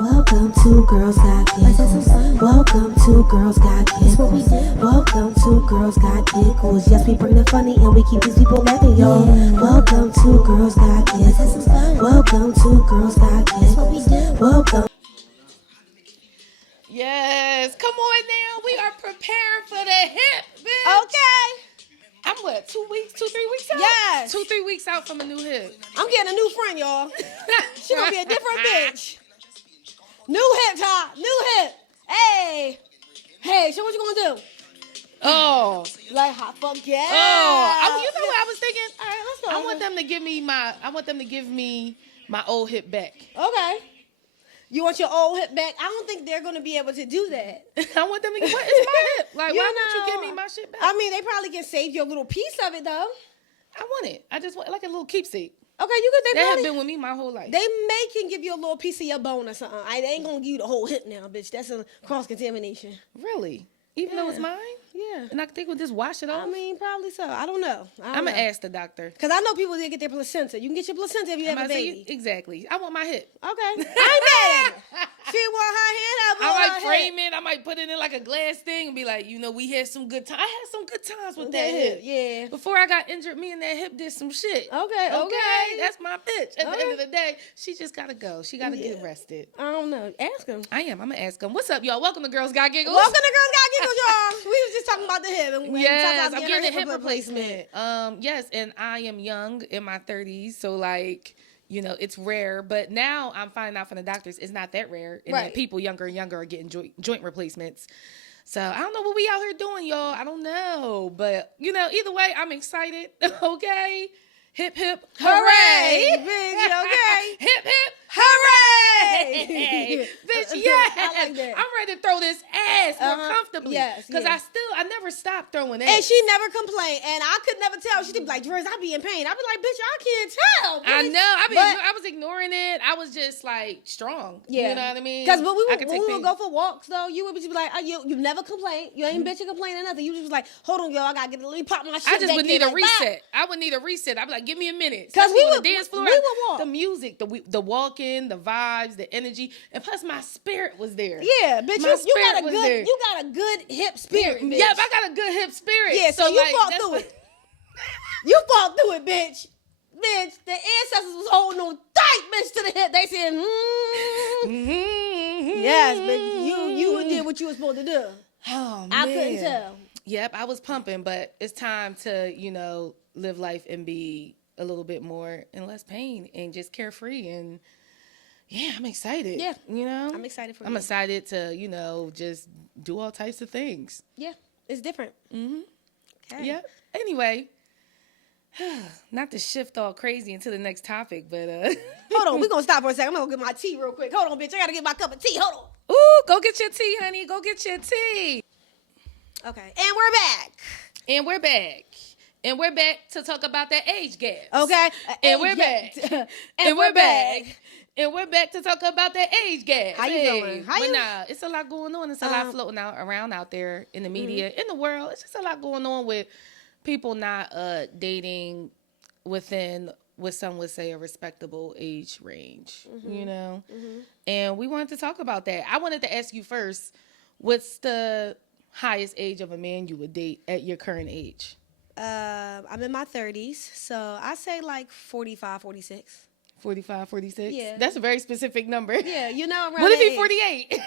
Welcome to Girls Got Giggles. Welcome to Girls Got Giggles. Welcome to Girls Got Giggles. Yes, we bring the funny and we keep these people laughing, y'all. Welcome to Girls Got Giggles. Welcome to Girls Got Giggles. Welcome. Yes, come on now. We are preparing for the hip, bitch. Okay. I'm what, 2 weeks, 2-3 weeks out? Yes. 2-3 weeks out from a new hip. I'm getting a new friend, y'all. She gonna be a different bitch. New hip, Ty. New hip. Hey. Hey, so what you gonna do? Oh. Like, hot fuck yeah. Oh. You know what I was thinking? All right, let's go. I want them to give me my old hip back. Okay. You want your old hip back? I don't think they're gonna be able to do that. I want them to what is my hip? Like, You why don't know, you give me my shit back? I mean, they probably can save your little piece of it, though. I want it. I just want like a little keepsake. Okay, you could. They have been with me my whole life. They can give you a little piece of your bone or something. They ain't gonna give you the whole hip now, bitch. That's a cross contamination. Really? Even though it's mine? Yeah. And I think we'll just wash it off? I mean, probably so. I don't know. I'm going to ask the doctor. Because I know people that get their placenta. You can get your placenta if you have a baby. Exactly. I want my hip. Okay. I ain't mad at it. She want her hand up. I might frame it. I might put it in like a glass thing and be like, you know, we had some good times. I had some good times with that hip. Yeah. Before I got injured, me and that hip did some shit. Okay. That's my bitch. At the end of the day, she just got to go. She got to get rested. I don't know. Ask him. I am. I'm going to ask him. What's up, y'all? Welcome to Girls Got Giggles. Welcome to Girls Got Giggles, y'all. We was just talking about the hip. And yes, I'm getting a hip replacement. Yes, and I am young in my 30s, so like, you know, it's rare. But now I'm finding out from the doctors it's not that rare, and that people younger and younger are getting joint replacements. So I don't know what we out here doing, y'all. I don't know, but you know, either way, I'm excited. Okay, hip hip hooray, bitch. Okay, hip hip hooray, bitch. Yes, I like that. I'm ready to throw this ass more comfortably. Yes, because I never stopped throwing ass. And she never complained, and I could never tell. She'd be like, Drizz, I be in pain. I'd be like, bitch, I can't tell. Bitch. I know. I was ignoring it. I was just like strong. Yeah. You know what I mean? Because when we would go for walks, though, you would just be like, you never complain. You ain't bitching, complaining, nothing. You just was like, hold on, yo, I gotta let me pop my shit. I just would need a reset. That. I would need a reset. I'd be like, give me a minute. Because we on would the dance floor. We would walk. The music, the walking, the vibes, the energy, and plus my spirit was there. Yeah, bitch, you got a good hip spirit, bitch. Yep, I got a good hip spirit. Yeah, so you fought through it. You fought through it, bitch. Bitch, the ancestors was holding on tight, bitch, to the hip. They said, yes, bitch, you did what you were supposed to do. Oh, man. I couldn't tell. Yep, I was pumping, but it's time to, you know, live life and be a little bit more and less pain and just carefree. And yeah, I'm excited. Yeah. You know? I'm excited for you. I'm excited to, you know, just do all types of things. Yeah, it's different. Mm-hmm. Okay. Yep. Anyway, not to shift all crazy into the next topic, but hold on, we're gonna stop for a second. I'm gonna get my tea real quick. Hold on, bitch. I gotta get my cup of tea. Hold on. Ooh, go get your tea, honey. Go get your tea. Okay. And we're back. And we're back to talk about that age gap. Okay. And we're back. And we're back. And we're back to talk about that age gap. How you doing? It's a lot going on. It's a lot floating around out there in the media, in the world. It's just a lot going on with people not dating what some would say a respectable age range, you know? Mm-hmm. And we wanted to talk about that. I wanted to ask you first, what's the highest age of a man you would date at your current age? I'm in my 30s, so I say like 45, 46. 45, 46? Yeah. That's a very specific number. Yeah, you know, around what if that he's 48?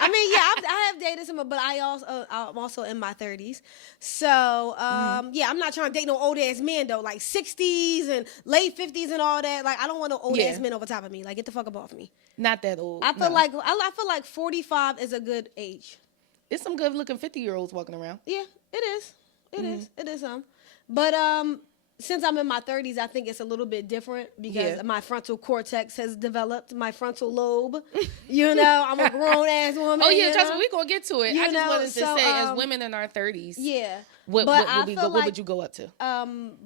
I mean, yeah, I have dated some, but I'm also in my 30s. So, yeah, I'm not trying to date no old ass men though, like 60s and late 50s and all that. Like, I don't want no old ass men over top of me. Like, get the fuck up off me. Not that old. I feel like 45 is a good age. It's some good looking 50-year-olds walking around. Yeah, it is. It is some. But since I'm in my 30s, I think it's a little bit different because my frontal cortex has developed, my frontal lobe. You know, I'm a grown ass woman. Oh yeah, trust me, we're gonna get to it. I just wanted to say, as women in our 30s, what would you go up to?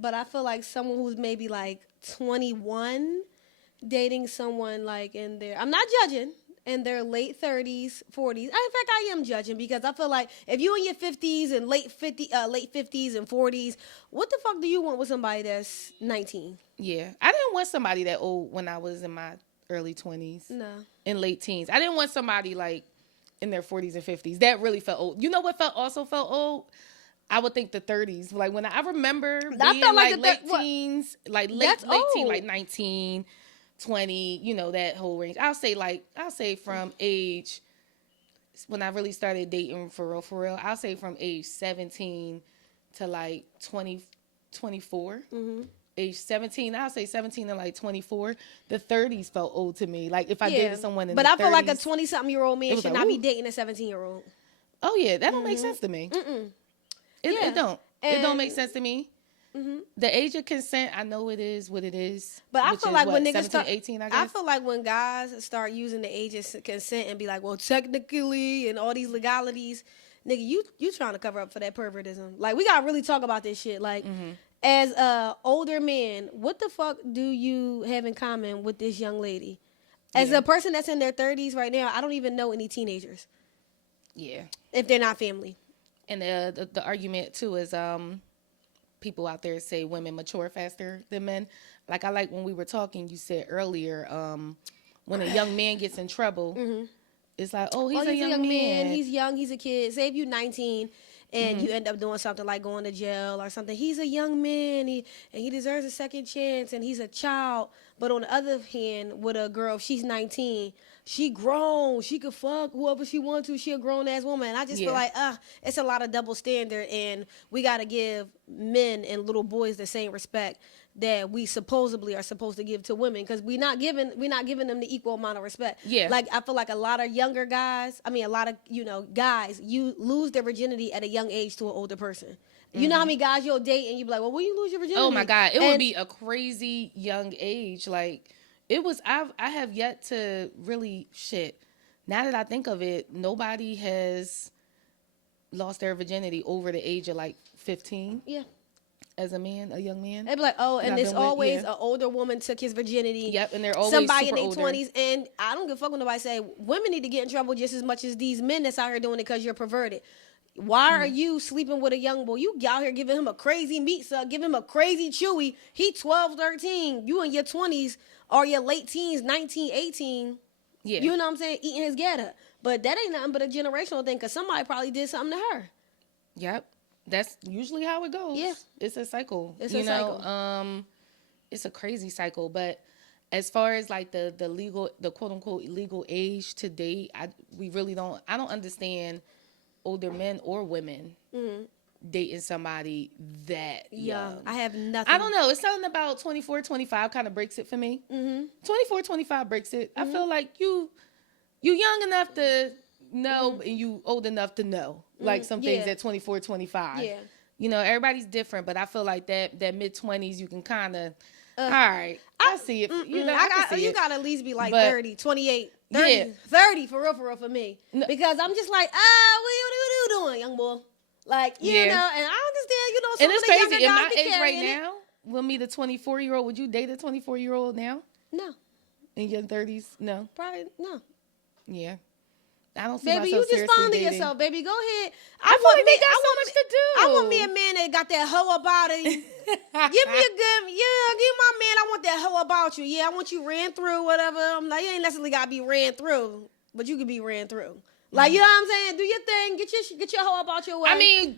But I feel like someone who's maybe like 21, dating someone like in their, I'm not judging, in their late 30s, 40s. In fact, I am judging because I feel like if you in your 50s and late 50s and 40s, what the fuck do you want with somebody that's 19? Yeah, I didn't want somebody that old when I was in my early 20s. No. And late teens. I didn't want somebody like in their 40s and 50s. That really felt old. You know what also felt old? I would think the 30s. Like when I remember being like late teens, like late teen, like 19, 20, you know, that whole range. I'll say from age, when I really started dating for real, I'll say from age 17 to like 20, 24. Mm-hmm. Age 17, I'll say 17 to like 24. The 30s felt old to me. Like if I dated someone in the 30s. But I feel like a 20-something-year-old man should not be dating a 17-year-old. Oh yeah, that don't make sense to me. It don't. It don't make sense to me. Mm-hmm. The age of consent, I know it is what it is. But I feel like when niggas 17, 18, I guess. I feel like when guys start using the age of consent and be like, well, technically, and all these legalities, nigga, you trying to cover up for that pervertism. Like, we gotta really talk about this shit. Like, as a older man, what the fuck do you have in common with this young lady? As a person that's in their 30s right now, I don't even know any teenagers. Yeah. If they're not family. And the argument too is people out there say women mature faster than men. Like I like when we were talking, you said earlier, when a young man gets in trouble, it's like, oh, he's a young man. He's young. He's a kid. Say if you're 19 and you end up doing something like going to jail or something. He's a young man. He deserves a second chance, and he's a child. But on the other hand, with a girl, if she's 19, she grown. She could fuck whoever she wants to. She a grown-ass woman. And I just feel like, it's a lot of double standard, and we got to give men and little boys the same respect that we supposedly are supposed to give to women, because we're not giving them the equal amount of respect. Yeah. Like, I feel like a lot of younger guys, a lot of, guys, you lose their virginity at a young age to an older person. You know how many guys you'll date and you be like, well, when you lose your virginity? Oh my God. It would be a crazy young age. Like, it was, I have yet to really, now that I think of it, nobody has lost their virginity over the age of like 15. Yeah. As a man, a young man. They'd be like, oh, and it's always an older woman took his virginity. Yep, and they're always somebody super in their 20s. And I don't give a fuck when nobody say, women need to get in trouble just as much as these men that's out here doing it because you're perverted. Why are you sleeping with a young boy? You out here giving him a crazy meat suck, giving him a crazy chewy. He 12, 13. You in your 20s or your late teens, 19, 18. Yeah. You know what I'm saying? Eating his get up. But that ain't nothing but a generational thing, because somebody probably did something to her. Yep. That's usually how it goes. Yeah. It's a cycle. It's a cycle. It's a crazy cycle. But as far as like the legal, the quote unquote legal age to date, I don't understand older men or women dating somebody that young. I have nothing. I don't know. It's something about 24, 25 kind of breaks it for me. 24, 25 breaks it. I feel like you young enough to know and you old enough to know. Like some things at 24, 25. Yeah. You know, everybody's different, but I feel like that mid-20s, you can kind of, all right, I see it. You know, you got to at least be like 30, 28, 30, 30 for real for me. No. Because I'm just like, what you doing, young boy? Like, you know, and I understand, some and it's of the crazy. younger In guys my age right now, we'll meet a 24-year-old. Would you date a 24-year-old now? No. In your 30s? No. Probably, no. Yeah. I don't see baby, myself you just fond of dating. yourself, baby. Go ahead. I feel like they got so much to do. I want me a man that got that hoe about it. Give my man. I want that hoe about you. Yeah, I want you ran through, whatever. I'm like, you ain't necessarily gotta be ran through, but you could be ran through. Like, you know what I'm saying? Do your thing. Get your hoe about your way. I mean,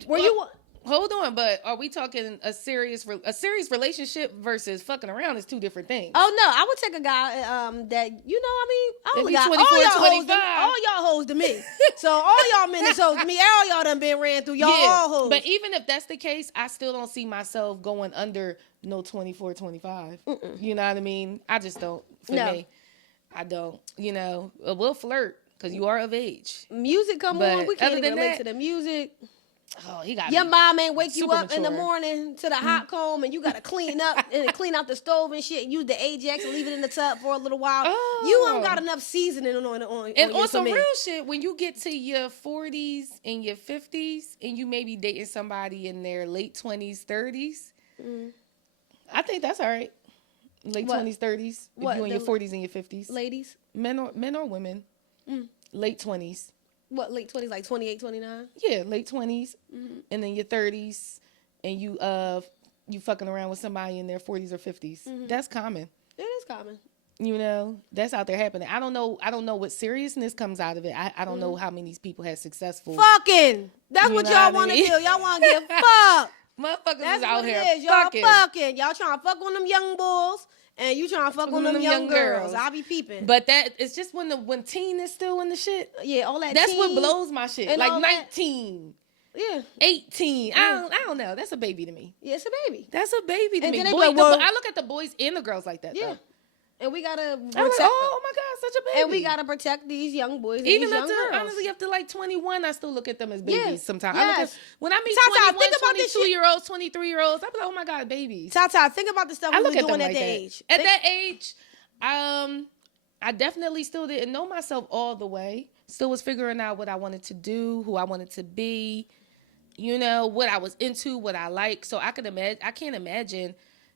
hold on, but are we talking a serious relationship versus fucking around is two different things. Oh no, I would take a guy that all y'all hoes to me. So all y'all men is hoes to me. All y'all done been ran through. Y'all all hoes. But even if that's the case, I still don't see myself going under no 24, 25. You know what I mean? I just don't. For me, I don't. You know, we'll flirt because you are of age. Music come on, we can't even relate to the music. Oh, he got your mom ain't wake you up in the morning to the hot comb and you gotta clean up and clean out the stove and shit. Use the Ajax and leave it in the tub for a little while. Oh. You don't got enough seasoning on and on some real shit, when you get to your 40s and your 50s and you may be dating somebody in their late 20s, 30s, I think that's all right. Late 20s, 30s. If you in your 40s and your 50s. Ladies? Men or women. Late 20s. What, late 20s, like 28, 29? Yeah, late 20s, and then your 30s, and you fucking around with somebody in their 40s or 50s. That's common. It is common. You know, that's out there happening. I don't know what seriousness comes out of it. I don't know how many of these people have successful. Fucking. That's what y'all want to do. Y'all want to get fucked. Motherfuckers That's is out what here it is. Y'all fucking. Y'all trying to fuck on them young bulls, and you trying to fuck on them young girls. I'll be peeping. But it's just when teen is still in the shit. Yeah, all that. That's teen what blows my shit. Like 19. Yeah. 18. I don't know. That's a baby to me. Yeah, it's a baby. That's a baby to me. Then they Boy, be like, well, I look at the boys and the girls like that. Yeah. Though. And we gotta protect. I'm like, oh my God, such a baby. And we gotta protect these young boys and even these young girls. Honestly, up to like 21, I still look at them as babies. Yeah. Sometimes. Yes. When I meet TaTa, 21, think about this 22-year-olds, 23-year-olds, I'm like, oh my God, babies. TaTa, think about the stuff we were doing at that age. At that age, I definitely still didn't know myself all the way. Still was figuring out what I wanted to do, who I wanted to be, you know, what I was into, what I like. So I can't imagine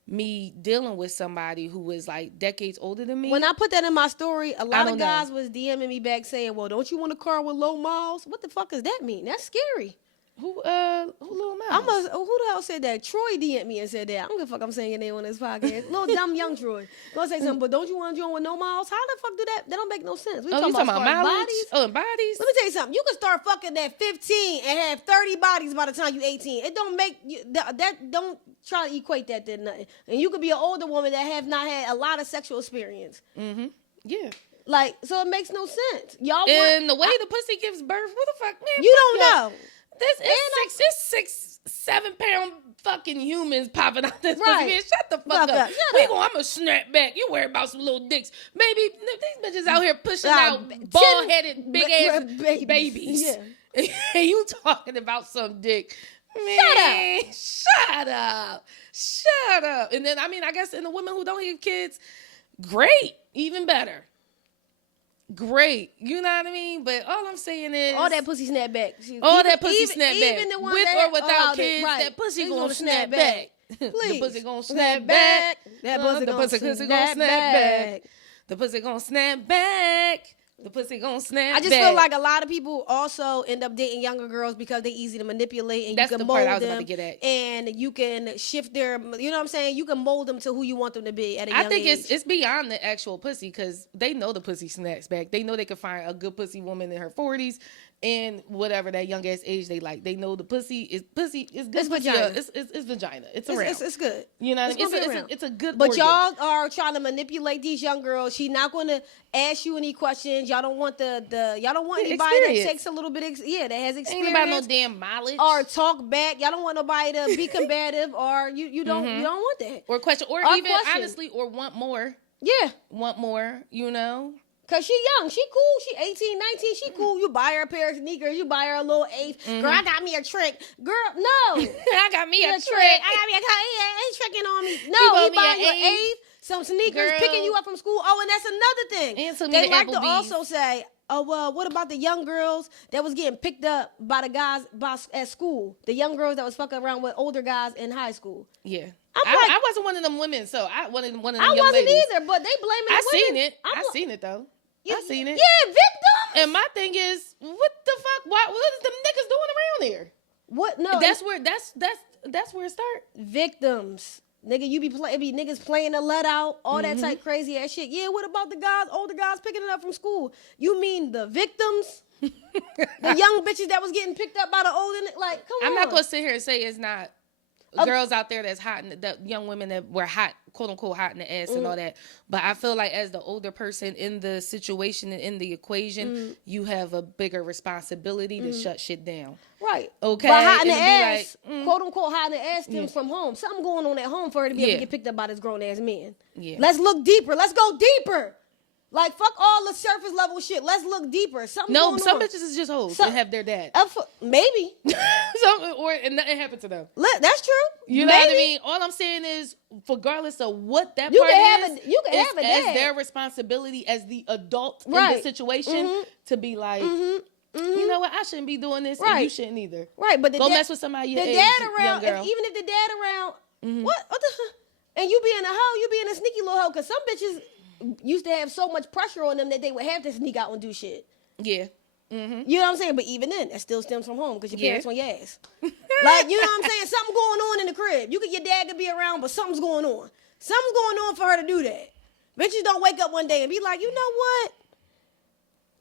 me dealing with somebody who was like decades older than me. When I put that in my story, a lot of guys was DMing me back saying, well, don't you want a car with low miles? What the fuck does that mean? That's scary. Who little mouse? Who the hell said that? Troy DM'd me and said that. I don't give a fuck I'm saying your name on this podcast. Little dumb young Troy. Gonna say something, but don't you want to join with no miles? How the fuck do that? That don't make no sense. We talking about mileage? bodies. Oh, bodies? Let me tell you something. You can start fucking at 15 and have 30 bodies by the time you 18. It don't make you that don't try to equate that to nothing. And you could be an older woman that have not had a lot of sexual experience. Mm-hmm. Yeah. Like, so it makes no sense. Y'all and the way the pussy gives birth, what the fuck, man? You don't know. This is 6-7 pound fucking humans popping out this pussy. Man, shut the fuck up. I'm gonna snap back. You worry about some little dicks. Baby, these bitches out here pushing out bald-headed, big-ass babies. Yeah. And you talking about some dick. Man, shut up. And then, I guess in the women who don't have kids, great. Even better. Great, you know what I mean? But all I'm saying is all that pussy snap back. That pussy snap back. Even the ones with that or without kids, right. That pussy gonna snap back. The pussy gonna snap back. That pussy gonna snap back. The pussy gonna snap back. The pussy gonna snap back. I just feel like a lot of people also end up dating younger girls because they're easy to manipulate and that's you can the part mold I was them about to get at. And you can shift their, you know what I'm saying? You can mold them to who you want them to be at a young age. I think it's beyond the actual pussy because they know the pussy snaps back. They know they can find a good pussy woman in her 40s and whatever that young ass age they like. They know the pussy is good. It's vagina. It's vagina. It's around. It's good. You know what I mean? It's a good. But y'all are trying to manipulate these young girls. She's not going to ask you any questions. Y'all don't want y'all don't want anybody that takes a little bit that has experience. Ain't about no damn mileage or talk back. Y'all don't want nobody to be combative or you don't want that or question or even honestly or want more. Yeah, want more. You know. Cause she young, she cool, she 18, 19, she cool. You buy her a pair of sneakers, you buy her a little eighth. Girl, I got me a trick. Girl, no. I got me a trick. I got me ain't tricking on me. No, he buying you an eighth, some sneakers, picking you up from school. Oh, and that's another thing. They like to also say, oh, well, what about the young girls that was getting picked up by the guys at school? The young girls that was fucking around with older guys in high school. Yeah. I wasn't one of them women, so I wasn't one of them young wasn't ladies. either, but they blaming the women. I seen it, though. I seen it. Yeah, victims. And my thing is, what the fuck? What is them niggas doing around here? What? No. That's where it start. Victims. Nigga, you be niggas playing the let out, all that type crazy ass shit. Yeah, what about the guys, older guys picking it up from school? You mean the victims? The young bitches that was getting picked up by the older, like, come on. I'm not gonna sit here and say it's not girls out there that's hot, the young women that were hot, quote unquote, hot in the ass and all that. But I feel like as the older person in the situation and in the equation, you have a bigger responsibility to shut shit down. Right. Okay. But hot in the ass, quote unquote, hot in the ass stems from home. Something going on at home for her to be able to get picked up by this grown ass man. Yeah. Let's look deeper. Let's go deeper. Like, fuck all the surface level shit. Let's look deeper. Something going on. Some bitches is just hoes and have their dad. Maybe. And nothing happened to them. That's true. You know what I mean? All I'm saying is, regardless of what that part is, you can have a dad. As their responsibility as the adult in the situation to be like, you know what? I shouldn't be doing this, and you shouldn't either. Right, but go mess with somebody your age, dad around, young girl. even if the dad around, what the, and you being a hoe, you being a sneaky little hoe, because some bitches used to have so much pressure on them that they would have to sneak out and do shit. Yeah. You know what I'm saying? But even then, that still stems from home because your parents on your ass. Like, you know what I'm saying? Something going on in the crib. Your dad could be around, but something's going on. Something's going on for her to do that. Bitches don't wake up one day and be like, you know what?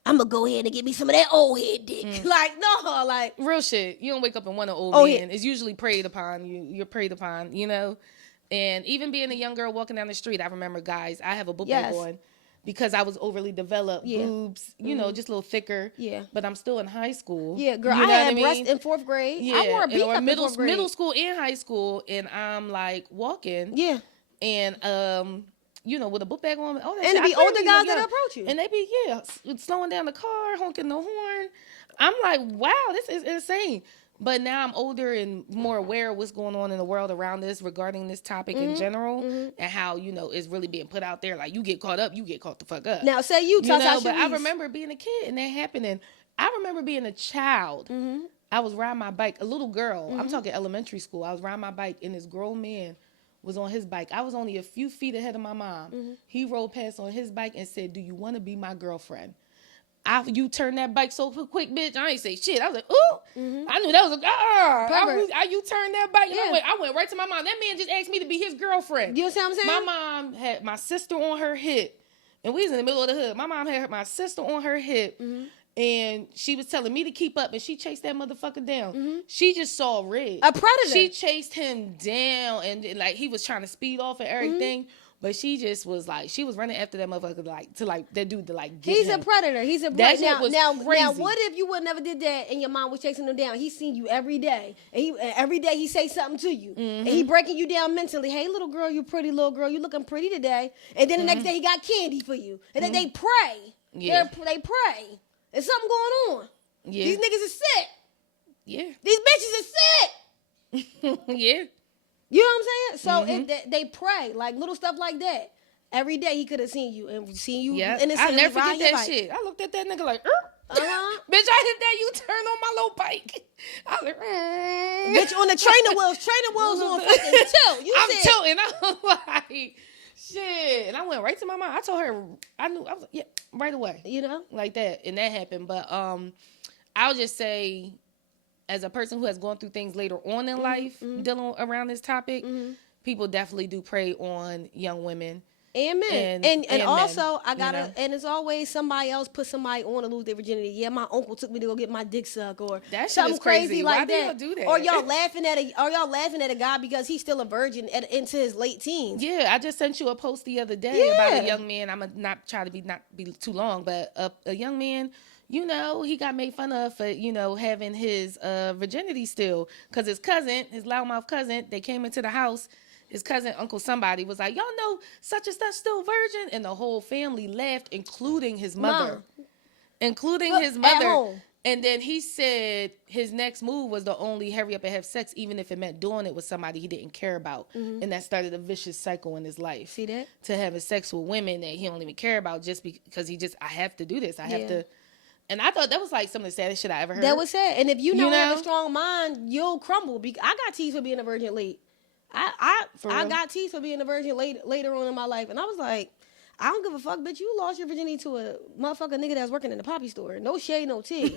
I'm gonna go ahead and get me some of that old head dick. Like, no, like real shit. You don't wake up and want an old Oh, man. yeah. It's usually preyed upon. You're preyed upon, you know? And even being a young girl walking down the street, I remember guys, I have a book bag Yes. on because I was overly developed, Yeah. boobs, you know, just a little thicker. Yeah. But I'm still in high school. Yeah, girl, You I know had what I breast mean? in 4th grade. Yeah. I wore a beef or up in 4th grade. middle school and high school, and I'm like walking. Yeah. And you know, with a book bag on, all that And shit. it be I clearly older look guys that young. approach you. And they be, slowing down the car, honking the horn. I'm like, wow, this is insane. But now I'm older and more aware of what's going on in the world around this regarding this topic in general and how, you know, it's really being put out there. Like, you get caught up, you get caught the fuck up. Now, say you know, TaTa but I Sherise. remember being a kid and that happening. I remember being a child. I was riding my bike, a little girl. I'm talking elementary school. I was riding my bike and this grown man was on his bike. I was only a few feet ahead of my mom. He rolled past on his bike and said, "Do you want to be my girlfriend?" You turned that bike so quick, bitch. I ain't say shit. I was like, ooh. I knew that was a you turned that bike. And Yeah. I went right to my mom. That man just asked me to be his girlfriend. You know what I'm saying? My mom had my sister on her hip, and we was in the middle of the hood. My mom had my sister on her hip, and she was telling me to keep up, and she chased that motherfucker down. She just saw red. A predator. She chased him down, and like he was trying to speed off and everything. But she just was like, she was running after that motherfucker to that dude to like get He's him. a predator. He's a That now, shit was now, crazy. now, what if you would never did that and your mom was chasing him down? He's seen you every day, and every day he say something to you, and he breaking you down mentally. Hey, little girl, you pretty little girl, you looking pretty today. And then the next day he got candy for you, and then they pray. Yeah. They pray. There's something going on. Yeah. These niggas is sick. Yeah. These bitches is sick. Yeah. You know what I'm saying? So if they pray, like little stuff like that. Every day he could have seen you and seen you Yeah. innocently I'll never forget riding your that bike. shit. I looked at that nigga like, Uh-huh. bitch, I hit that U-turn on my little bike. I was like, Bitch, on the trainer wheels on fucking tilt. I'm tilting. I was like, shit. And I went right to my mom. I told her, I was like, yeah, right away. You know? Like that. And that happened. But I'll just say, as a person who has gone through things later on in life, dealing around this topic, people definitely do prey on young women. Amen. And men, also, I you gotta, know? and it's always somebody else put somebody on to lose their virginity. Yeah, my uncle took me to go get my dick sucked, or That shit something is crazy. like Why do that. y'all do that? Or y'all laughing at a guy because he's still a virgin into his late teens. Yeah, I just sent you a post the other day about Yeah. a young man. I'm not try to not be too long, but a young man, you know, he got made fun of for, you know, having his virginity still, because his cousin, his loudmouth cousin, they came into the house. His cousin, Uncle somebody, was like, y'all know such and such still virgin? And the whole family laughed, including his mother. Including Look, his at mother. home. And then he said his next move was to only hurry up and have sex, even if it meant doing it with somebody he didn't care about. And that started a vicious cycle in his life. See that? To having sex with women that he don't even care about just because I have to do this. I have to. And I thought that was like some of the saddest shit I ever heard. That was sad. And if you don't have know? a strong mind, you'll crumble. I got teased for being a virgin late. For I real? got teased for being a virgin later on in my life, and I was like, I don't give a fuck, bitch. You lost your virginity to a motherfucker nigga that's working in the poppy store. No shade, no tea.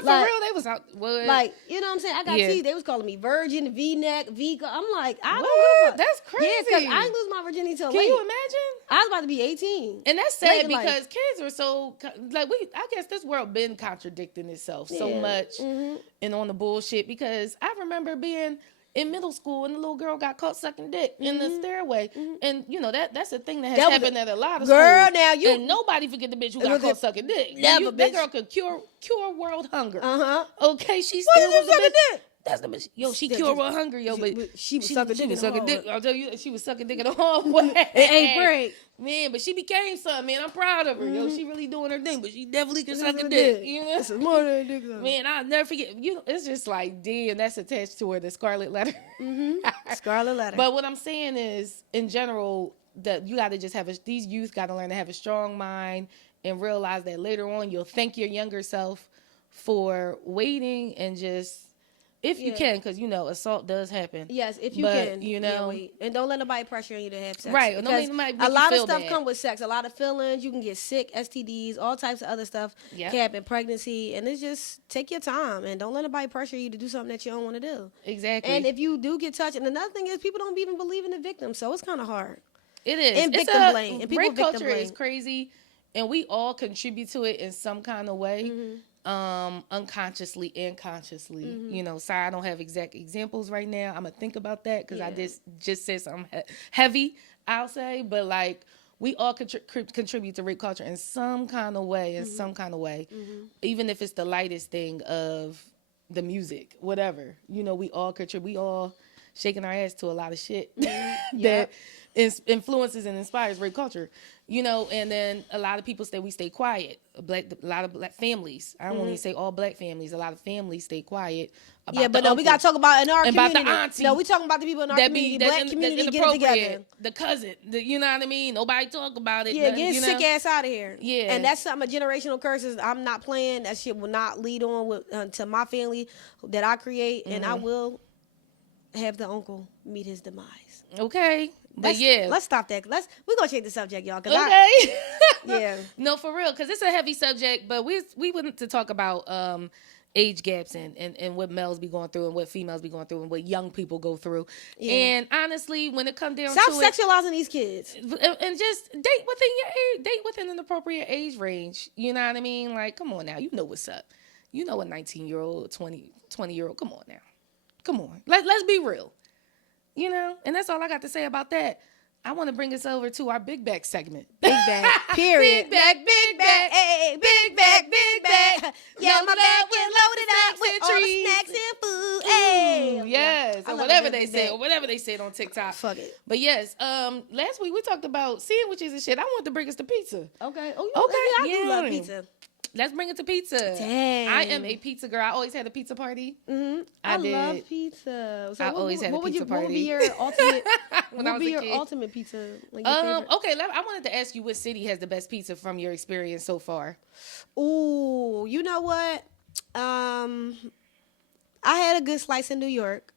For Like- real, they was out. What? Like, you know what I'm saying? I got Yeah. teased. They was calling me virgin, V-neck, V. I'm like, I don't What? give a fuck. That's Yeah, because crazy. I didn't lose my virginity till Can late. you imagine? I was about to be 18. And that's Late sad in life. because kids are so like I guess this world been contradicting itself so Yeah. much and on the bullshit, because I remember being in middle school and the little girl got caught sucking dick in the stairway, and you know that's a thing that has That was happened at a lot of Girl, schools. now you- and nobody forget the bitch who got was caught it- sucking dick. Never, That bitch. girl could cure world hunger. Uh-huh. Okay, she What still did you was a sucking bitch. dick? That's the bitch. Yo, she Still cured just- world hunger, yo, but she was sucking dick in the sucking dick. hallway. I'll tell you, she was sucking dick in the hallway. It ain't break. Man, but she became something, man. I'm proud of her. Yo, she really doing her thing, but she definitely can suck a Suck a dick. dick. You know? This is more than a dick. Man, I'll never forget. You know, it's just like, damn, that's attached to her, the scarlet letter. Scarlet letter. But what I'm saying is, in general, that you got to just these youth got to learn to have a strong mind and realize that later on you'll thank your younger self for waiting and just, if you Yeah. can, because, you know, assault does happen. Yes, if you But, can, you yeah, know- wait. And don't let nobody pressure you to have sex. Right, don't let Because nobody make a you lot of feel stuff bad. come with sex. A lot of feelings. You can get sick, STDs, all types of other stuff. Yep. Can happen, pregnancy, and it's just take your time and don't let nobody pressure you to do something that you don't want to do. Exactly. And if you do get touched, and another thing is people don't even believe in the victim, so it's kind of hard. It is. And victim blame. And people rape victim culture blame. is crazy, and we all contribute to it in some kind of way, unconsciously and consciously. You know, sorry, I don't have exact examples right now. I'm gonna think about that because I just said something heavy, I'll say, but like we all contribute to rape culture in some kind of way, even if it's the lightest thing of the music, whatever. You know, we all contribute. We all shaking our ass to a lot of shit that influences and inspires rape culture, you know. And then a lot of people say we stay quiet. A lot of black families. I don't want to say all black families. A lot of families stay quiet. About But no, we gotta talk about in our community. About the auntie. No, we talking about the people in our community. Black community, get it together. The cousin, you know what I mean? Nobody talk about it. Yeah, get his sick ass out of here. Yeah, and that's something, a generational curses. I'm not playing. That shit will not lead on with to my family that I create, and I will have the uncle meet his demise. Okay. But let's stop that. We're gonna change the subject, y'all. Okay. No, for real, because it's a heavy subject. But we wanted to talk about age gaps and what males be going through and what females be going through and what young people go through. Yeah. And honestly, when it comes down stop to sexualizing these kids and just date within your age, date within an appropriate age range. You know what I mean? Like, come on now, you know what's up. You know a 19-year-old, 20-year-old. Come on now, come on. Let's be real. You know, and that's all I got to say about that. I want to bring us over to our big back segment. Big back, period. Big back, hey, big back. Yeah, my back is loaded up with all the snacks and food. Hey, yes, or whatever they say, or whatever they said on TikTok. Fuck it. But yes, last week we talked about sandwiches and shit. I wanted to bring us to pizza. Okay. I do love pizza. Let's bring it to pizza. Dang. I am a pizza girl. I always had a pizza party. Mm-hmm. I love pizza. So I always had a pizza party. What would be your ultimate? When I was a kid. Ultimate pizza? Like okay. I wanted to ask you what city has the best pizza from your experience so far. Ooh, you know what? I had a good slice in New York.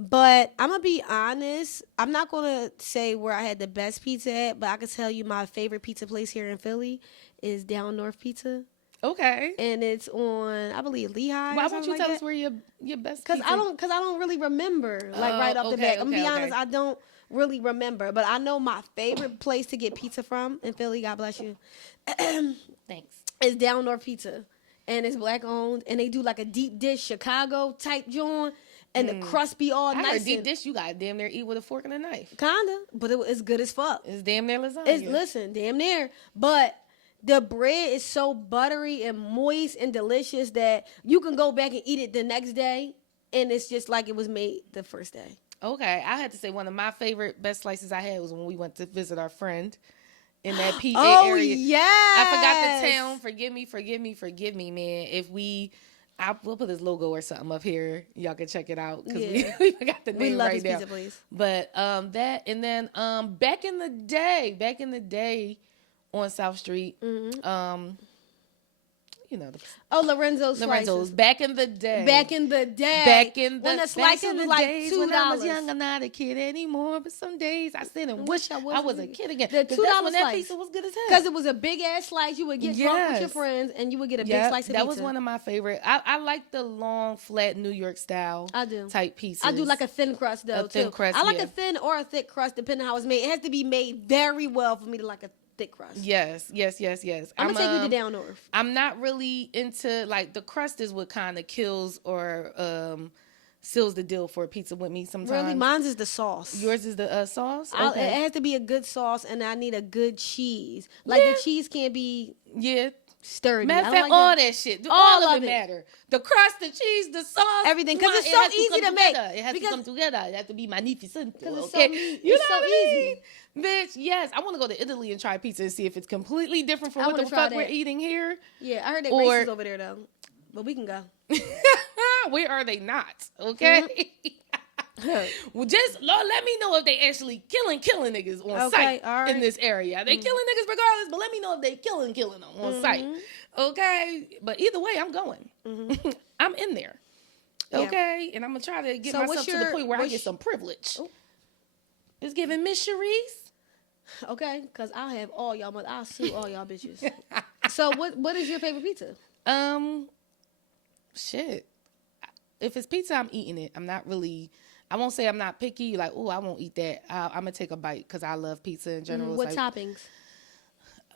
But I'm going to be honest. I'm not going to say where I had the best pizza at, but I can tell you my favorite pizza place here in Philly is Down North Pizza. Okay. And it's on, I believe, Lehigh. Why won't you tell us where your best pizza? Because I don't really remember, right off the bat. I'm going to be honest, I don't really remember. But I know my favorite place to get pizza from in Philly, God bless you. Thanks. Is Down North Pizza. And it's black owned. And they do like a deep dish Chicago type joint. And the crust be all nice. I heard deep dish, you got to damn near eat with a fork and a knife. Kinda, but it's good as fuck. It's damn near lasagna. Listen, damn near. But the bread is so buttery and moist and delicious that you can go back and eat it the next day, and it's just like it was made the first day. Okay, I had to say one of my favorite best slices I had was when we went to visit our friend in that PA area. Yeah, I forgot the town. Forgive me, man. We'll put his logo or something up here. Y'all can check it out because we forgot the name we love right his now. Pizza Place. But that, and then back in the day on South Street, Lorenzo's. Back in the day. When the slices was like $2. When I was young, I'm not a kid anymore. But some days I sit and wish I was a kid again. The $2 slice. That pizza was good as hell. Because it was a big ass slice. You would get drunk with your friends and you would get a big slice of pizza. That was one of my favorite. I like the long, flat New York style type pizzas. I do like a thin crust though. I like a thin or a thick crust depending on how it's made. It has to be made very well for me to like a thick crust. Yes. I'm gonna take you to Down North. I'm not really into like the crust is what kind of kills or seals the deal for a pizza with me sometimes. Really, mine's is the sauce. Yours is the sauce? Okay. It has to be a good sauce, and I need a good cheese. Like the cheese can't be sturdy. Matter of fact, all that shit. All of it matter. The crust, the cheese, the sauce. Everything. Because it's so easy to make. It has to come together. It has to be magnificent. Because it's so easy. Bitch, yes. I want to go to Italy and try pizza and see if it's completely different from what the fuck we're eating here. Yeah, I heard they're racist over there, though. But we can go. Where are they not? Okay? Well, just Lord, let me know if they actually killing niggas on site in this area. They killing niggas regardless, but let me know if they killing them on site. Okay? But either way, I'm going. I'm in there. Okay? And I'm going to try to get myself to the point where I get some privilege. Ooh. It's giving Miss Sherise. Okay? Because I'll have all y'all, I'll sue all y'all bitches. So what is your favorite pizza? Shit. If it's pizza, I'm eating it. I'm not really... I won't say I'm not picky. Like, oh, I won't eat that. I'm gonna take a bite because I love pizza in general. What toppings?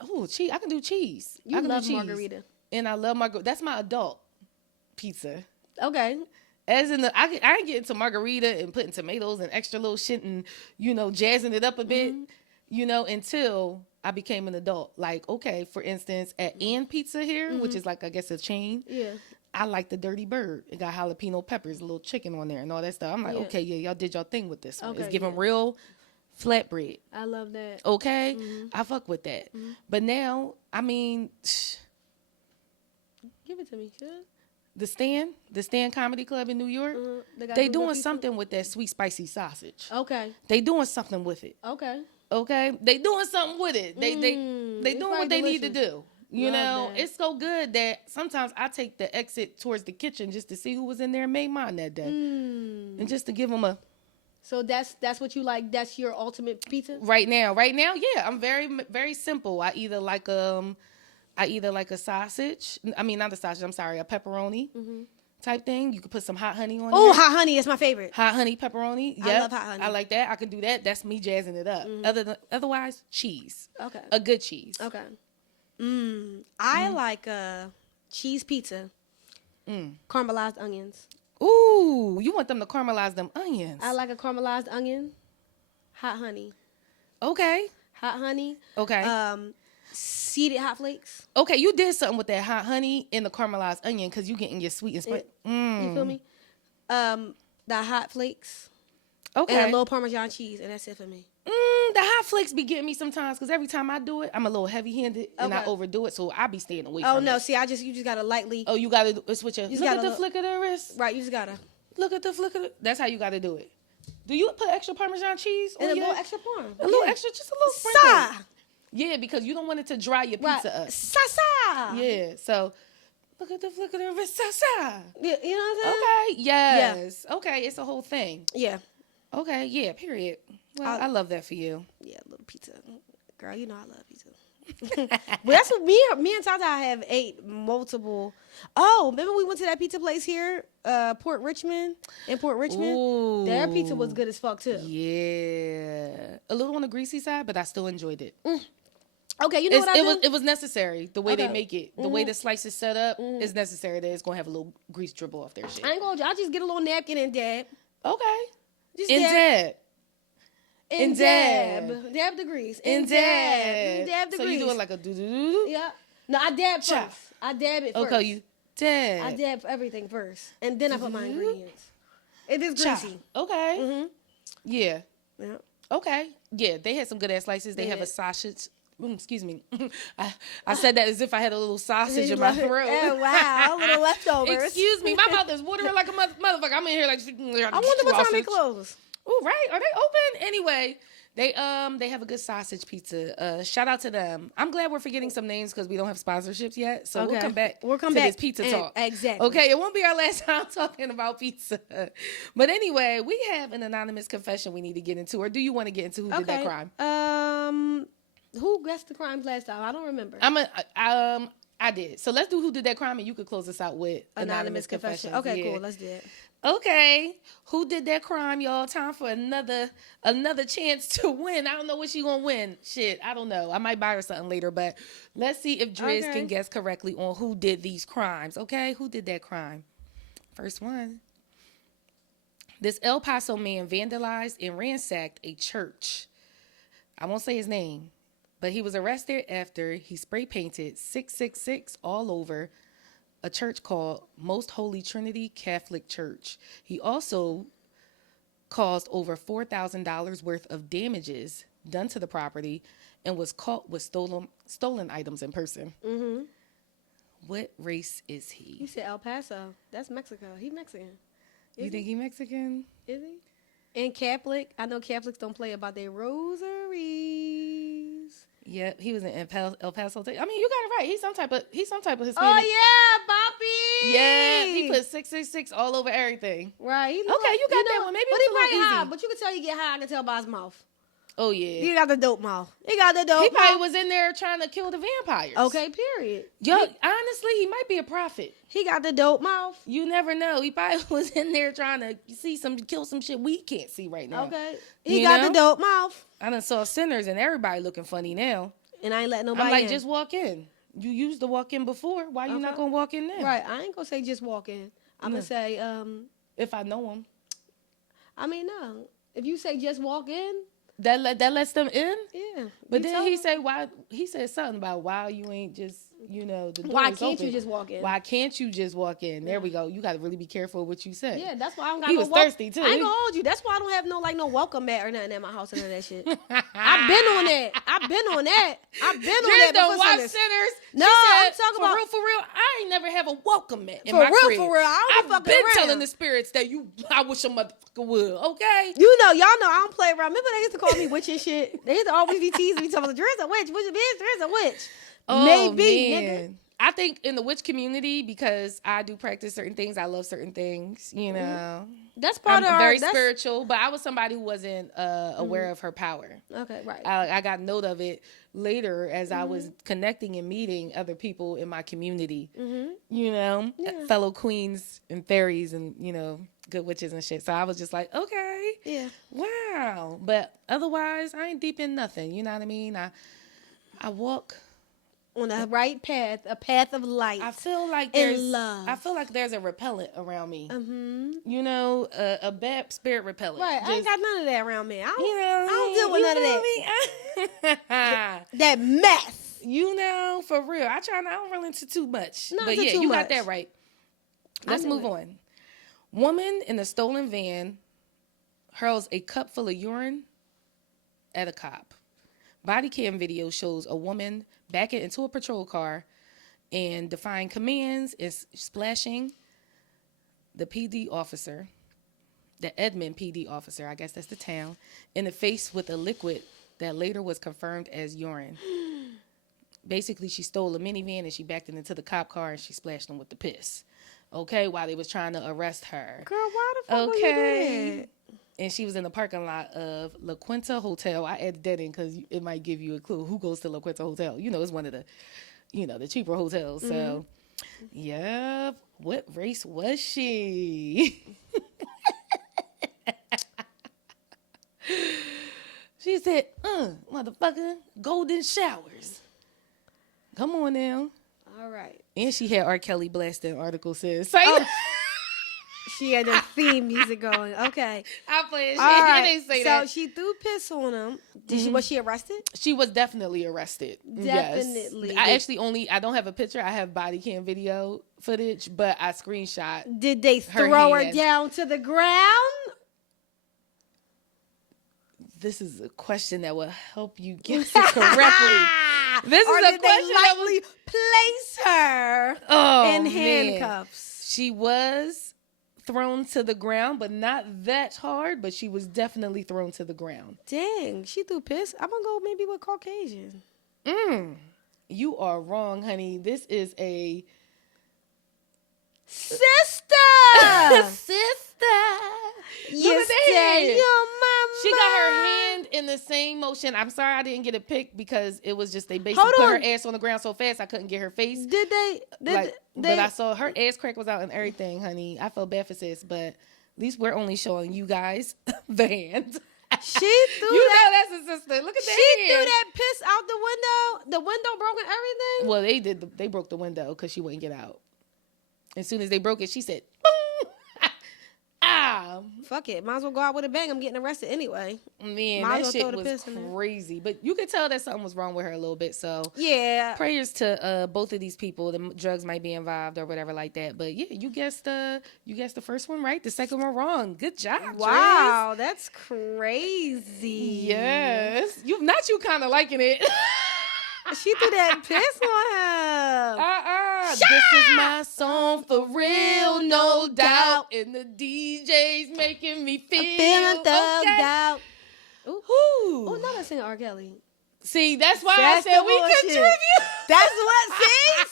Oh, cheese. I can do cheese. You I can love do cheese. margarita. And I love margarita. That's my adult pizza. Okay. As in I ain't get into margarita and putting tomatoes and extra little shit and, jazzing it up a bit, until I became an adult. Like, okay, for instance, at Ann Pizza here, which is like, I guess, a chain. Yeah. I like the Dirty Bird. It got jalapeno peppers, a little chicken on there and all that stuff. I'm like, okay, yeah, y'all did y'all thing with this one. Okay, it's giving real flatbread. I love that. Okay? I fuck with that. But now, I mean, give it to me, kid. the Stand Comedy Club in New York, they doing something with that sweet spicy sausage. Okay. They doing something with it. Okay? They doing something with it. They doing what they need to do. That. It's so good that sometimes I take the exit towards the kitchen just to see who was in there and made mine that day. And just to give them a... So that's what you like? That's your ultimate pizza? Right now, yeah. I'm very, very simple. I either like a sausage. I mean, not a sausage. I'm sorry, a pepperoni type thing. You could put some hot honey on. Oh, there. hot honey is my favorite. Hot honey pepperoni. Yep. I love hot honey. I like that. I can do that. That's me jazzing it up. Otherwise, cheese. Okay. A good cheese. Okay. I like a cheese pizza. Caramelized onions. Ooh, you want them to caramelize them onions. I like a caramelized onion. Hot honey. Okay. Hot honey. Okay. Seeded hot flakes. Okay, you did something with that hot honey and the caramelized onion because you getting your sweet and spicy. You feel me? The hot flakes. Okay. And a little Parmesan cheese, and that's it for me. The hot flakes be getting me sometimes because every time I do it, I'm a little heavy-handed and I overdo it, so I be staying away from it. Oh, no. See, you just got to lightly. Oh, you got to switch it. Look at the flick of the wrist. Right, you just got to. Look at the flick of the... That's how you got to do it. Do you put extra Parmesan cheese on And a your... little extra parm. A little extra, just a little sprinkle. Sa! Yeah, because you don't want it to dry your pizza up. Sa! Yeah, so... Look at the flick of the wrist. Sa! Yeah, you know what I'm saying? Okay, yes. Yeah. Okay, it's a whole thing. Yeah. Okay, yeah, period. Well, I love that for you. Yeah, a little pizza. Girl, you know I love pizza. But that's what me and TaTa have ate multiple. Oh, remember we went to that pizza place here, Port Richmond? Ooh. Their pizza was good as fuck too. Yeah. A little on the greasy side, but I still enjoyed it. Okay, you know what I do? It was necessary. The way they make it. The way the slice is set up is necessary. That it's going to have a little grease dribble off their shit. I ain't gonna I just get a little napkin and dab. Okay. Just dab. And dab. Dab the grease. And dab. Dab the grease. So you doing like a do-do-do-do? Yeah. No, I dab Chop. first. I dab it first. Okay, you dab. I dab everything first. And then I put my ingredients. If it's Chop. greasy. Okay. Yeah. Yeah. Okay. Yeah, they had some good ass slices. They have a sausage. Excuse me. I said that as if I had a little sausage in my throat. Oh, wow. A little leftovers. Excuse me. My mouth is watering like a motherfucker. I'm in here like... I wonder what time they close. Oh, right. Are they open? Anyway, they have a good sausage pizza. Shout out to them. I'm glad we're forgetting some names because we don't have sponsorships yet. So we'll come back to this pizza talk. Exactly. Okay, it won't be our last time talking about pizza. But anyway, we have an anonymous confession we need to get into. Or do you want to get into who did that crime? Who guessed the crimes last time? I don't remember. I did. So let's do who did that crime, and you could close us out with anonymous confession. Okay, cool. Let's do it. Okay, who did that crime, y'all? Time for another chance to win. I don't know what she gonna win. Shit, I don't know. I might buy her something later, but let's see if Drizz can guess correctly on who did these crimes. Okay, who did that crime? First one. This El Paso man vandalized and ransacked a church. I won't say his name, but he was arrested after he spray painted 666 all over a church called Most Holy Trinity Catholic Church. He also caused over $4,000 worth of damages done to the property and was caught with stolen items in person. Mm-hmm. What race is he? You said El Paso. That's Mexico. He Mexican. You think he Mexican? Is he? And Catholic. I know Catholics don't play about their rosaries. Yep, he was in El Paso. I mean, you got it right. He's some type of Hispanic. Oh yeah, Boppy. Yeah, he put 666 all over everything. Right. Okay, you got that one. Maybe but it's he a little high. easy. But you can tell he get high. I can tell by his mouth. Oh yeah. He got the dope mouth. He got the dope He probably mouth. was in there trying to kill the vampires. Okay, period. Yo, honestly, he might be a prophet. He got the dope mouth. You never know. He probably was in there trying to kill some shit we can't see right now. Okay. He got the dope mouth. I done saw Sinners and everybody looking funny now. And I ain't letting nobody I'm like, in. just walk in. You used to walk in before. Why you not gonna walk in now? Right. I ain't gonna say just walk in. I'm gonna say, if I know him. I mean, no. If you say just walk in, that lets them in. yeah. But then he said something about why you ain't just, the door Why is can't open. you just walk in? Why can't you just walk in? There we go. You got to really be careful what you say. Yeah, that's why I don't got He no was thirsty too. I ain't gonna hold you. That's why I don't have no welcome mat or nothing at my house and none of that shit. I've been on that. I've been on that Drizz don't watch Sinners. Sinners. No, She I'm talking about for real. I ain't never have a welcome mat in for my real, crib. for real. I don't be I've fucking been around. telling the spirits that I wish a motherfucker would. Okay. Y'all know I don't play around. Remember they used to call me witch and shit. They used to always be teasing me, talking about Drizz a witch, which it is, Drizz a witch. Oh, Maybe, man. nigga. I think in the witch community, because I do practice certain things, I love certain things, That's part I'm of very spiritual, but I was somebody who wasn't aware of her power. Okay, right. I got note of it later as I was connecting and meeting other people in my community, fellow queens and fairies and, good witches and shit. So I was just like, okay, Yeah. wow. But otherwise, I ain't deep in nothing. You know what I mean? I walk On the right path, a path of light. I feel like and love. I feel like there's a repellent around me. Mm-hmm. A bad spirit repellent. Right. I ain't got none of that around me. I don't deal I with none of that. that mess. For real. I don't run into too much. Not but into yeah, too you much. got that right. Let's move on. Woman in a stolen van hurls a cup full of urine at a cop. Body cam video shows a woman backing into a patrol car and defying commands is splashing the PD officer, the Edmond PD officer, I guess that's the town, in the face with a liquid that later was confirmed as urine. Basically, she stole a minivan and she backed it into the cop car and she splashed them with the piss. Okay, while they was trying to arrest her. Girl, why the fuck would you do that? And she was in the parking lot of La Quinta Hotel. I added that in because it might give you a clue. Who goes to La Quinta Hotel? It's one of the, the cheaper hotels. So, yeah. What race was she? She said, motherfucker, golden showers. Come on now. All right. And she had R. Kelly blasting, article says. She had the theme music going. Okay. I played shit. Right. They didn't say that. So she threw piss on him. Was she arrested? She was definitely arrested. Definitely. Yes. I don't have a picture. I have body cam video footage, but I screenshot. Did they throw her down to the ground? This is a question that will help you guess it correctly. This or is a did question they that lightly place her in handcuffs? She was thrown to the ground, but not that hard, but she was definitely thrown to the ground. Dang, she threw piss. I'm gonna go maybe with Caucasian. You are wrong, honey. This is a sister. You said your mama. She got her hand in the same motion. I'm sorry I didn't get a pic because it was just they basically put her ass on the ground so fast I couldn't get her face. Did they? But I saw her ass crack was out and everything, honey. I felt bad for sis, but at least we're only showing you guys the hand. She threw that's a sister. Look at that. She threw that piss out the window. The window broke and everything. Well, they broke the window because she wouldn't get out. As soon as they broke it, she said, "Boom!" Fuck it. Might as well go out with a bang. I'm getting arrested anyway. Man, that shit was crazy. But you could tell that something was wrong with her a little bit. So yeah, prayers to both of these people. The drugs might be involved or whatever like that. But yeah, you guessed the first one right. The second one wrong. Good job. Wow, Drizz. that's crazy. Yes, you kind of liking it. She threw that piss on him. This is my song for real, no doubt. And the DJ's making me feel thugged out. Oh, now I sing R. Kelly. See, that's why I said we contribute. That's what.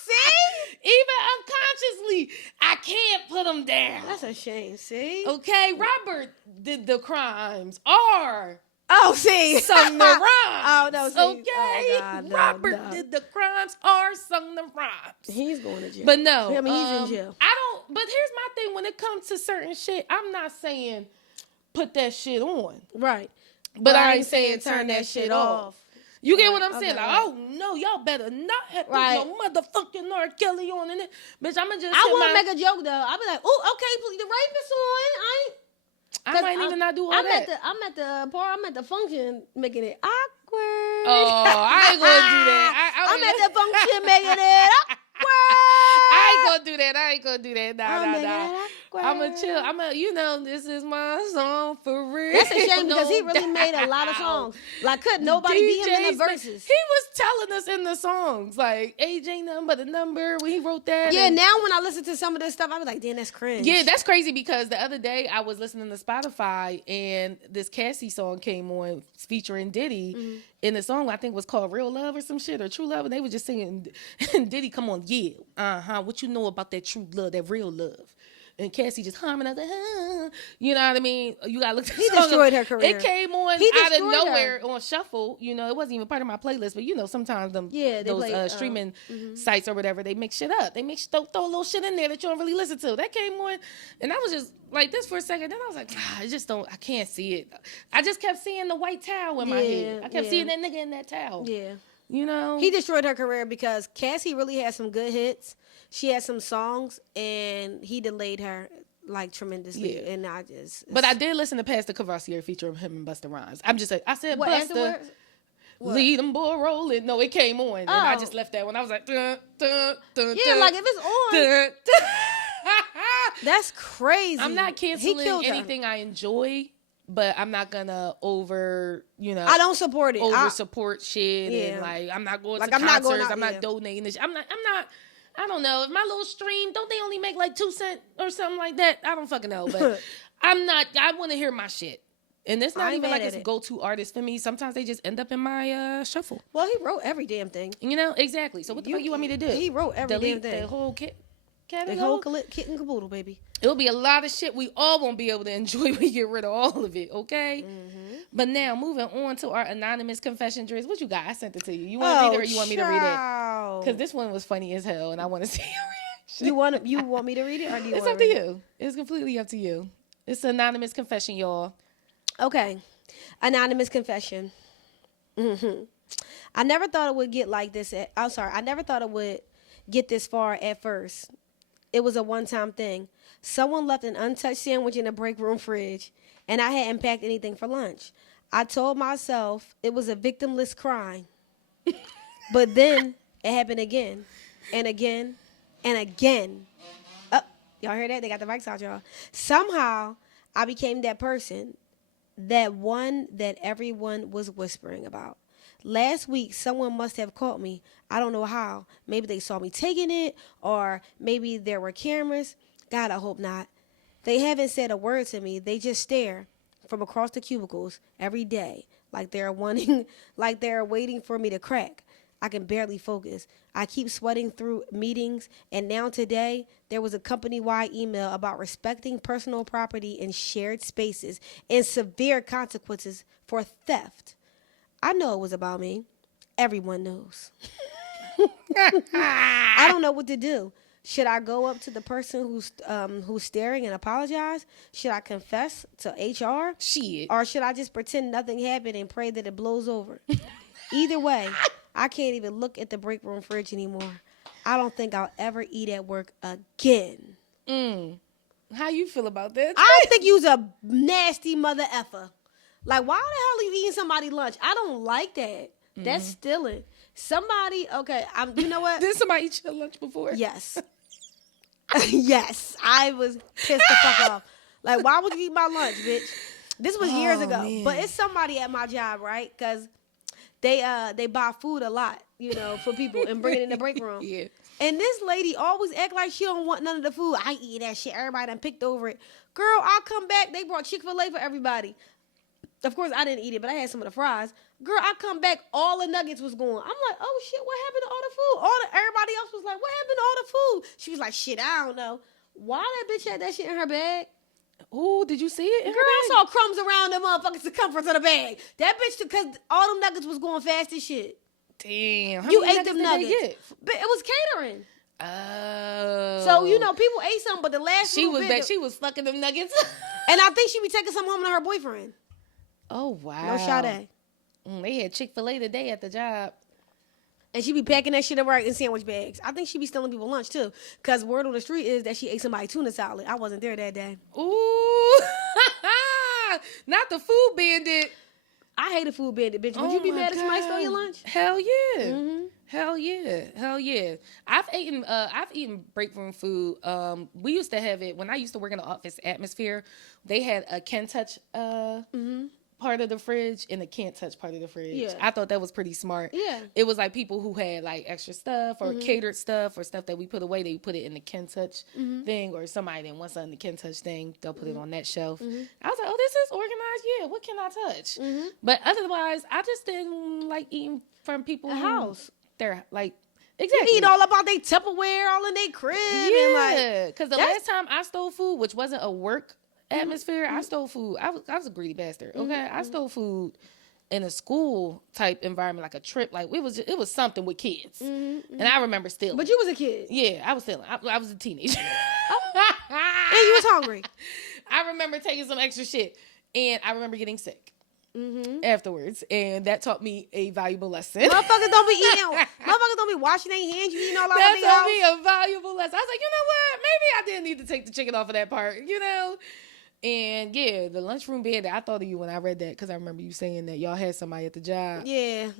See. Even unconsciously, I can't put them down. That's a shame. See. Okay, Robert did the crimes. R Oh, see. Sung the rhymes. Oh, no, see. Okay? Oh, God, no, Robert no. did the crimes or sung the rhymes. He's going to jail. But no. I mean, he's in jail. But here's my thing. When it comes to certain shit, I'm not saying put that shit on. Right. But I ain't saying turn that shit off. You get what I'm saying? Okay, like, right. oh, no, y'all better not have put Right. no motherfucking R. Kelly on in it. Bitch, I'm going to just I won't make a joke, though. I'll be like, oh, okay, please, the rapist on. I might even not do all that. I'm at the function making it awkward. Oh, I ain't going to do that. I'm at the function making it awkward. I ain't gonna do that. Nah. I'm a chill. This is my song for real. That's a shame because he really No made a lot of songs. Like, could nobody beat him in the verses? He was telling us in the songs, like, age ain't nothing but a number when he wrote that. Yeah, now when I listen to some of this stuff, I was like, damn, that's cringe. Yeah, that's crazy because the other day I was listening to Spotify and this Cassie song came on featuring Diddy. Mm-hmm. And the song I think was called Real Love or some shit or True Love. And they were just singing, and Diddy come on, yeah, what you know about that true love, that real love? And Cassie just humming out you know what I mean? You gotta look at the He song. destroyed her career. It came on He out of destroyed nowhere on shuffle. You know, it wasn't even part of my playlist, but sometimes they those play, streaming sites or whatever, they mix shit up. They throw a little shit in there that you don't really listen to. That came on, and I was just like this for a second. Then I was like, I can't see it. I just kept seeing the white towel in my head. I kept seeing that nigga in that towel. Yeah. You know? He destroyed her career because Cassie really had some good hits. She had some songs, and he delayed her like tremendously. Yeah. And But I did listen to Pastor Cavassier featuring him and Busta Rhymes. I'm just like, I said, what, Busta, afterwards? What? lead them boy rolling. No, it came on, and I just left that one. I was like, dun, dun, dun, Yeah, dun, like if it's on, dun, that's crazy. I'm not He canceling killed her. anything I enjoy, but I'm not gonna I don't support it. over support shit, Yeah. and like I'm not going Like, to I'm not concerts. going out, I'm not yeah. donating this. I'm not. I don't know. If my little stream, don't they only make like 2 cents or something like that? I don't fucking know, but I'm not. I want to hear my shit, and it's I not ain't even mad like at it's a it. go-to artist for me. Sometimes they just end up in my shuffle. Well, he wrote every damn thing. You know exactly. So what the fuck you want me to do? He wrote every Delete damn thing. the whole catalog. The whole kit and caboodle, baby. It'll be a lot of shit we all won't be able to enjoy when we get rid of all of it, okay? Mm-hmm. But now, moving on to our anonymous confession, Drizz. What you got? I sent it to you. You want to read it or you want me to read it? Because this one was funny as hell, and I want to see your reaction. You want me to read it, or do you? It's want up to you. It's completely up to you. It's an anonymous confession, y'all. Okay, anonymous confession. Mm-hmm. I never thought it would get like this. I never thought it would get this far at first. It was a one-time thing. Someone left an untouched sandwich in the break room fridge, and I hadn't packed anything for lunch. I told myself it was a victimless crime. But then it happened again and again and again. Oh, y'all hear that? They got the mics out, y'all. Somehow, I became that person, that one that everyone was whispering about. Last week, someone must have caught me. I don't know how. Maybe they saw me taking it, or maybe there were cameras. God, I hope not. They haven't said a word to me. They just stare from across the cubicles every day, like they're waiting for me to crack. I can barely focus. I keep sweating through meetings, and now today, there was a company-wide email about respecting personal property in shared spaces and severe consequences for theft. I know it was about me. Everyone knows. I don't know what to do. Should I go up to the person who's staring and apologize? Should I confess to HR? Shit. Or should I just pretend nothing happened and pray that it blows over? Either way, I can't even look at the break room fridge anymore. I don't think I'll ever eat at work again. How you feel about that? I think you's a nasty mother effer. Like, why the hell are you eating somebody's lunch? I don't like that. That's stealing. Somebody, okay, you know what? Did somebody eat your lunch before? Yes. Yes. I was pissed the fuck off. Like, why would you eat my lunch, bitch? This was years ago. Man. But it's somebody at my job, right? Because they buy food a lot, for people and bring it in the break room. Yeah. And this lady always act like she don't want none of the food. I eat that shit. Everybody done picked over it. Girl, I'll come back. They brought Chick-fil-A for everybody. Of course, I didn't eat it, but I had some of the fries. Girl, I come back, all the nuggets was gone. I'm like, oh shit, what happened to all the food? Everybody else was like, what happened to all the food? She was like, shit, I don't know. Why that bitch had that shit in her bag? Oh, did you see it? Girl, I saw crumbs around the motherfucking circumference of the bag. That bitch, because all them nuggets was going fast as shit. Damn. How You many ate them did they nuggets. get? But it was catering. Oh. So, people ate something, but the last she little was bit, she was fucking them nuggets. and I think she be taking some home to her boyfriend. Oh, wow. No Sade. They had Chick-fil-A today at the job. And she be packing that shit up right in sandwich bags. I think she be stealing people lunch, too. Because word on the street is that she ate somebody tuna salad. I wasn't there that day. Ooh. Not the food bandit. I hate a food bandit, bitch. Would you be mad if somebody stole your lunch? Hell yeah. Mm-hmm. Hell yeah. I've eaten break room food. We used to have it when I used to work in the office atmosphere. They had a can touch part of the fridge and a can't touch part of the fridge. Yeah. I thought that was pretty smart. Yeah. It was like people who had like extra stuff or catered stuff or stuff that we put away, they put it in the can touch thing, or somebody didn't want something in the can touch thing, they'll put it on that shelf. I was like, oh, this is organized. Yeah, what can I touch? But otherwise, I just didn't like eating from people house. They're like, exactly. You eat all about their Tupperware, all in their crib. Yeah, because the last time I stole food, which wasn't a work atmosphere, I stole food. I was a greedy bastard. Okay, I stole food in a school type environment, like a trip. Like it was something with kids, and I remember stealing. But you was a kid. Yeah, I was stealing. I was a teenager, and you was hungry. I remember taking some extra shit, and I remember getting sick afterwards, and that taught me a valuable lesson. Motherfuckers don't be eating. Motherfuckers don't be washing their hands. You eating all out of That their taught house. me a valuable lesson. I was like, you know what? Maybe I didn't need to take the chicken off of that part. And yeah, the lunchroom bandit. I thought of you when I read that because I remember you saying that y'all had somebody at the job. Yeah.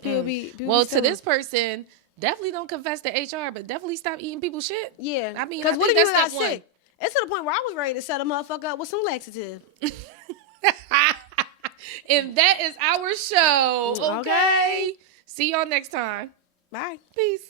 People be Well, stealing. to this person, definitely don't confess to HR, but definitely stop eating people's shit. Yeah. I mean, because what think if you that's got step sick? It's to the point where I was ready to set a motherfucker up with some laxative. And that is our show. Okay. Okay. See y'all next time. Bye. Peace.